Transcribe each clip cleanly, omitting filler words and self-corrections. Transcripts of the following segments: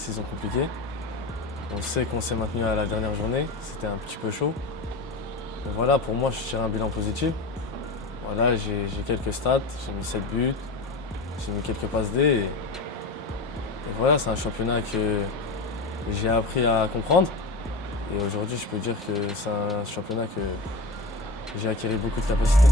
saison compliquée. On sait qu'on s'est maintenu à la dernière journée, c'était un petit peu chaud. Mais voilà, pour moi, je tire un bilan positif. Voilà, j'ai quelques stats, j'ai mis 7 buts, j'ai mis quelques passes D. Et voilà, c'est un championnat que j'ai appris à comprendre. Et aujourd'hui, je peux dire que c'est un championnat que j'ai acquis beaucoup de capacités.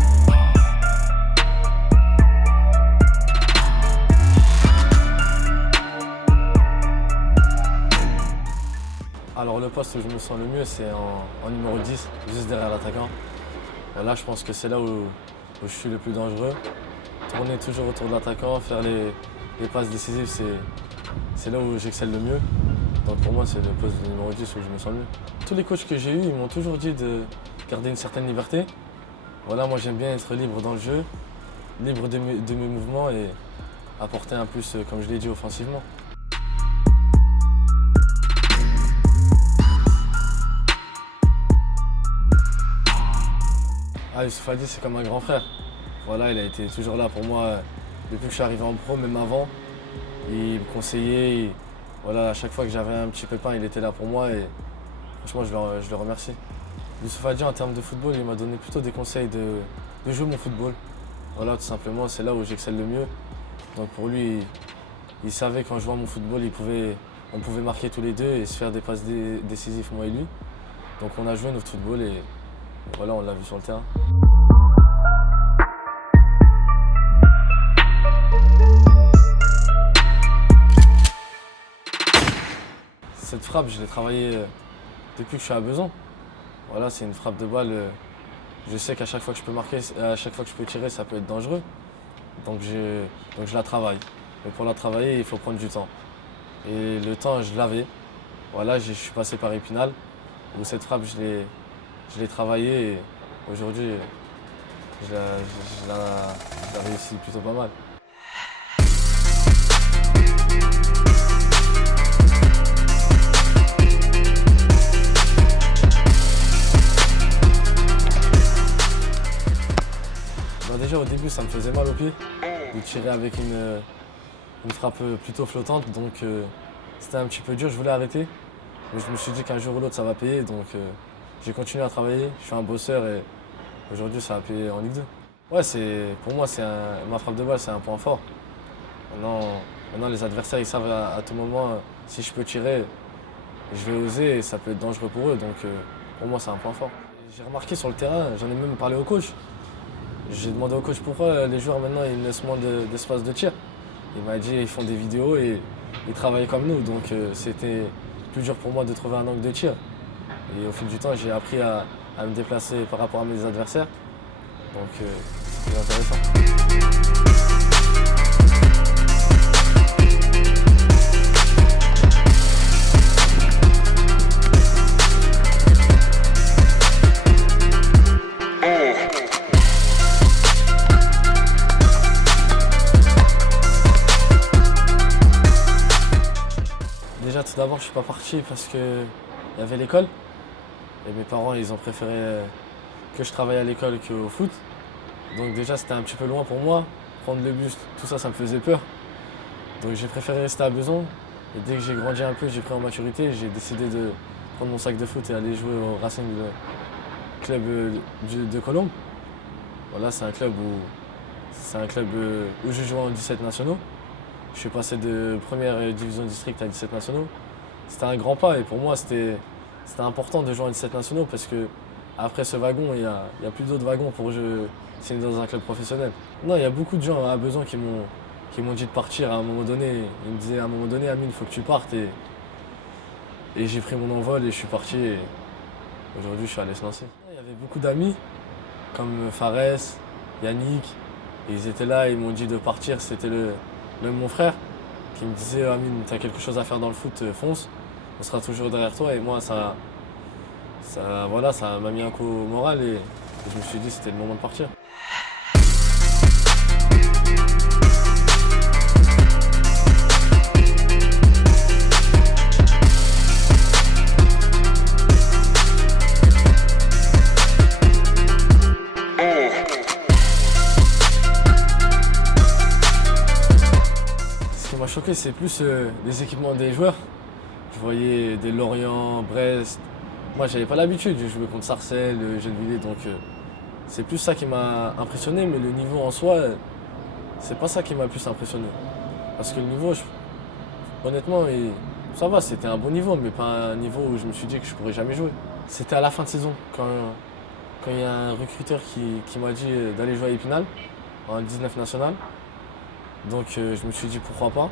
Alors le poste où je me sens le mieux, c'est en numéro 10, juste derrière l'attaquant. Là, je pense que c'est là où je suis le plus dangereux. Tourner toujours autour de l'attaquant, faire les passes décisives, c'est là où j'excelle le mieux. Donc pour moi, c'est le poste de numéro 10 où je me sens le mieux. Tous les coachs que j'ai eus, ils m'ont toujours dit de garder une certaine liberté. Voilà, moi j'aime bien être libre dans le jeu, libre de mes mouvements et apporter un plus, comme je l'ai dit, offensivement. Youssouf Hadi, c'est comme un grand frère. Voilà, il a été toujours là pour moi depuis que je suis arrivé en pro, même avant. Il me conseillait. Voilà, à chaque fois que j'avais un petit pépin, il était là pour moi et franchement, je le remercie. Youssouf Hadi, en termes de football, il m'a donné plutôt des conseils de jouer mon football. Voilà, tout simplement, c'est là où j'excelle le mieux. Donc pour lui, il savait qu'en jouant mon football, on pouvait marquer tous les deux et se faire des passes décisives, moi et lui. Donc on a joué notre football et voilà, on l'a vu sur le terrain. Cette frappe, je l'ai travaillée depuis que je suis à Besançon. Voilà, c'est une frappe de balle. Je sais qu'à chaque fois que je peux marquer, à chaque fois que je peux tirer, ça peut être dangereux. Donc je la travaille. Mais pour la travailler, il faut prendre du temps. Et le temps, je l'avais. Voilà, je suis passé par Épinal, où cette frappe, je l'ai travaillée et aujourd'hui, je la réussis plutôt pas mal. Déjà au début, ça me faisait mal aux pieds de tirer avec une frappe plutôt flottante, donc c'était un petit peu dur, je voulais arrêter. Mais je me suis dit qu'un jour ou l'autre, ça va payer, donc j'ai continué à travailler. Je suis un bosseur et aujourd'hui, ça a payé en Ligue 2. Ouais, pour moi, ma frappe de balle, c'est un point fort. Maintenant, les adversaires, ils savent à tout moment, si je peux tirer, je vais oser et ça peut être dangereux pour eux, donc pour moi, c'est un point fort. J'ai remarqué sur le terrain, j'en ai même parlé au coach. J'ai demandé au coach pourquoi les joueurs maintenant ils laissent moins d'espace de tir. Il m'a dit ils font des vidéos et ils travaillent comme nous, donc c'était plus dur pour moi de trouver un angle de tir. Et au fil du temps, j'ai appris à me déplacer par rapport à mes adversaires, donc c'est intéressant. Déjà, tout d'abord, je ne suis pas parti parce qu'il y avait l'école. Et mes parents, ils ont préféré que je travaille à l'école qu'au foot. Donc déjà, c'était un petit peu loin pour moi. Prendre le bus, tout ça, ça me faisait peur. Donc j'ai préféré rester à Besançon. Et dès que j'ai grandi un peu, j'ai pris en maturité, j'ai décidé de prendre mon sac de foot et aller jouer au Racing Club de Colombes. Voilà, c'est un club où je joue en 17 nationaux. Je suis passé de première division district à 17 nationaux. C'était un grand pas et pour moi c'était important de jouer en 17 nationaux parce que après ce wagon, il y a plus d'autres wagons pour signer dans un club professionnel. Non, il y a beaucoup de gens à Besançon qui m'ont dit de partir à un moment donné. Ils me disaient à un moment donné, Amine, il faut que tu partes. Et j'ai pris mon envol et je suis parti. Et aujourd'hui, je suis allé se lancer. Il y avait beaucoup d'amis comme Fares, Yannick. Et ils étaient là, ils m'ont dit de partir. C'était même mon frère qui me disait Amine, tu as quelque chose à faire dans le foot, fonce, on sera toujours derrière toi. Et moi, ça m'a mis un coup au moral et je me suis dit que c'était le moment de partir. Ce qui m'a choqué, c'est plus les équipements des joueurs. Je voyais des Lorient, Brest. Moi, j'avais pas l'habitude, je jouais contre Sarcelles, Gennevilliers, donc c'est plus ça qui m'a impressionné, mais le niveau en soi, c'est pas ça qui m'a le plus impressionné. Parce que le niveau, honnêtement, ça va, c'était un bon niveau, mais pas un niveau où je me suis dit que je pourrais jamais jouer. C'était à la fin de saison, quand il y a un recruteur qui m'a dit d'aller jouer à Épinal, en 19 national. Donc je me suis dit pourquoi pas.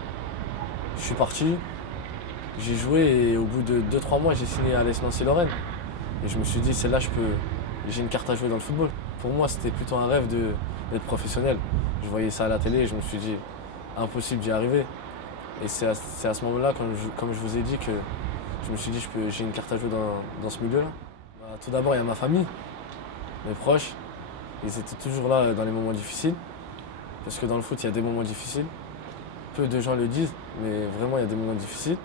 Je suis parti, j'ai joué et au bout de 2-3 mois, j'ai signé à l'AS Nancy-Lorraine. Et je me suis dit, c'est là j'ai une carte à jouer dans le football. Pour moi, c'était plutôt un rêve d'être professionnel. Je voyais ça à la télé et je me suis dit, impossible d'y arriver. Et c'est à ce moment-là, comme je vous ai dit, que je me suis dit, j'ai une carte à jouer dans ce milieu-là. Bah, tout d'abord, il y a ma famille, mes proches. Ils étaient toujours là dans les moments difficiles. Parce que dans le foot, il y a des moments difficiles. Peu de gens le disent, mais vraiment, il y a des moments difficiles.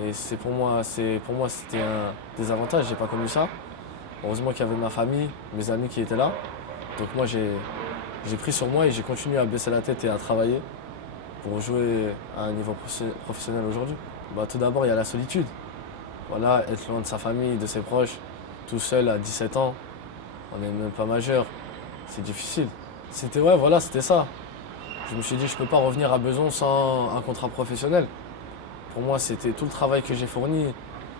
Et pour moi, c'était un désavantage, j'ai pas connu ça. Heureusement qu'il y avait ma famille, mes amis qui étaient là. Donc moi, j'ai pris sur moi et j'ai continué à baisser la tête et à travailler pour jouer à un niveau professionnel aujourd'hui. Bah, tout d'abord, il y a la solitude. Voilà, être loin de sa famille, de ses proches, tout seul à 17 ans, on n'est même pas majeur, c'est difficile. C'était ça. Je me suis dit, je ne peux pas revenir à Besançon sans un contrat professionnel. Pour moi, c'était tout le travail que j'ai fourni,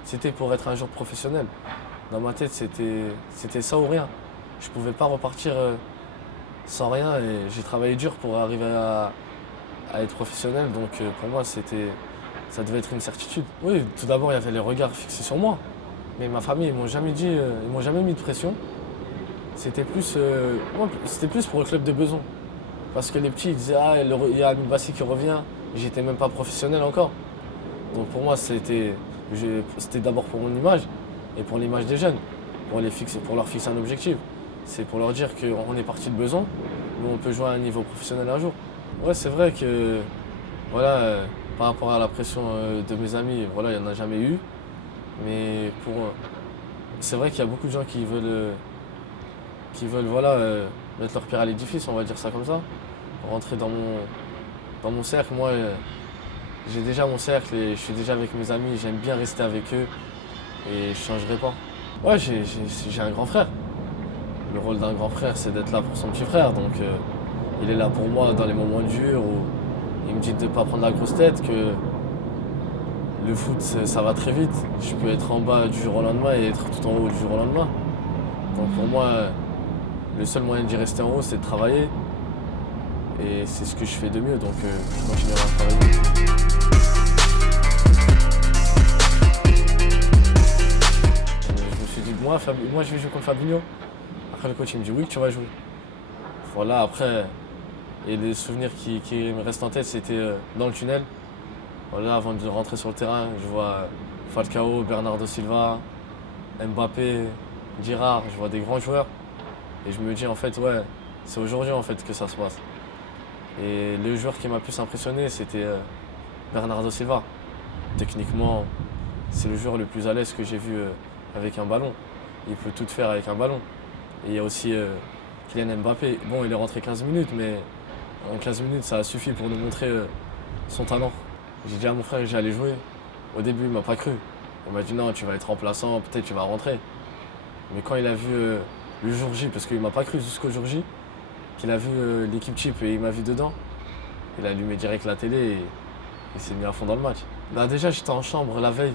c'était pour être un jour professionnel. Dans ma tête, c'était ça ou rien. Je ne pouvais pas repartir sans rien et j'ai travaillé dur pour arriver à être professionnel. Donc pour moi, ça devait être une certitude. Oui, tout d'abord, il y avait les regards fixés sur moi. Mais ma famille, ils m'ont jamais mis de pression. C'était plus pour le club de Besançon. Parce que les petits, ils disaient, ah, il y a Amine Bassi qui revient. J'étais même pas professionnel encore. Donc pour moi, c'était d'abord pour mon image et pour l'image des jeunes, pour leur fixer un objectif. C'est pour leur dire qu'on est parti de Besançon, mais on peut jouer à un niveau professionnel un jour. Ouais, c'est vrai que par rapport à la pression de mes amis, voilà, il n'y en a jamais eu. Mais c'est vrai qu'il y a beaucoup de gens qui veulent mettre leur pierre à l'édifice, on va dire ça comme ça. Rentrer dans mon cercle. Moi, j'ai déjà mon cercle et je suis déjà avec mes amis, j'aime bien rester avec eux et je ne changerai pas. Ouais, j'ai un grand frère. Le rôle d'un grand frère, c'est d'être là pour son petit frère. Donc il est là pour moi dans les moments durs où il me dit de ne pas prendre la grosse tête, que le foot, ça va très vite. Je peux être en bas du jour au lendemain et être tout en haut du jour au lendemain. Donc pour moi, le seul moyen d'y rester en haut, c'est de travailler. Et c'est ce que je fais de mieux, donc je continuerai à travailler. Je me suis dit, moi je vais jouer contre Fabinho. Après le coach il me dit oui, tu vas jouer. Voilà, après, et les souvenirs qui me restent en tête, c'était dans le tunnel. Voilà, avant de rentrer sur le terrain, je vois Falcao, Bernardo Silva, Mbappé, Girard, je vois des grands joueurs. Et je me dis en fait, ouais, c'est aujourd'hui en fait que ça se passe. Et le joueur qui m'a plus impressionné, c'était Bernardo Silva. Techniquement, c'est le joueur le plus à l'aise que j'ai vu avec un ballon. Il peut tout faire avec un ballon. Et il y a aussi Kylian Mbappé. Bon, il est rentré 15 minutes, mais en 15 minutes, ça a suffi pour nous montrer son talent. J'ai dit à mon frère que j'allais jouer. Au début, il m'a pas cru. Il m'a dit non, tu vas être remplaçant, peut-être tu vas rentrer. Mais quand il a vu le jour J, parce qu'il m'a pas cru jusqu'au jour J, qu'il a vu l'équipe type et il m'a vu dedans, il a allumé direct la télé et il s'est mis à fond dans le match. Bah déjà, j'étais en chambre la veille,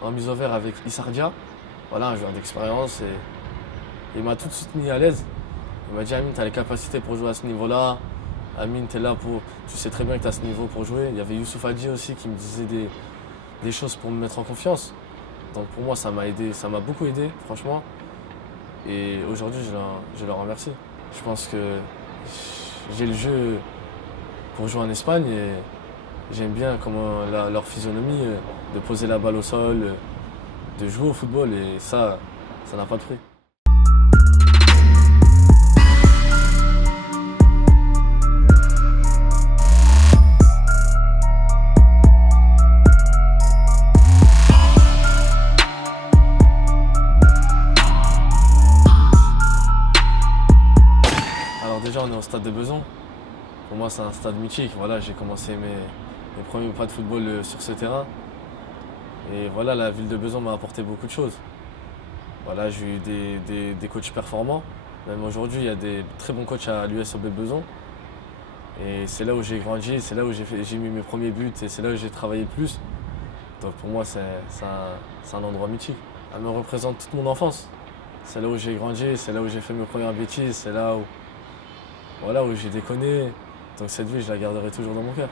en mise au vert avec Issardia, voilà, un joueur d'expérience, et il m'a tout de suite mis à l'aise. Il m'a dit, Amine, tu as les capacités pour jouer à ce niveau-là. Amine, tu es là tu sais très bien que tu as ce niveau pour jouer. Il y avait Youssouf Hadji aussi qui me disait des choses pour me mettre en confiance. Donc pour moi, ça m'a beaucoup aidé, franchement. Et aujourd'hui, je le remercie. Je pense que j'ai le jeu pour jouer en Espagne et j'aime bien comment leur physionomie, de poser la balle au sol, de jouer au football et ça n'a pas de prix. Déjà, on est au stade de Besançon. Pour moi, c'est un stade mythique. Voilà, j'ai commencé mes premiers pas de football sur ce terrain. Et voilà, la ville de Besançon m'a apporté beaucoup de choses. Voilà, j'ai eu des coachs performants. Même aujourd'hui, il y a des très bons coachs à l'USOB Besançon. Et c'est là où j'ai grandi, c'est là où j'ai mis mes premiers buts et c'est là où j'ai travaillé le plus. Donc pour moi, c'est un endroit mythique. Elle me représente toute mon enfance. C'est là où j'ai grandi, c'est là où j'ai fait mes premières bêtises, c'est là où, voilà, où j'ai déconné. Donc cette ville, je la garderai toujours dans mon cœur.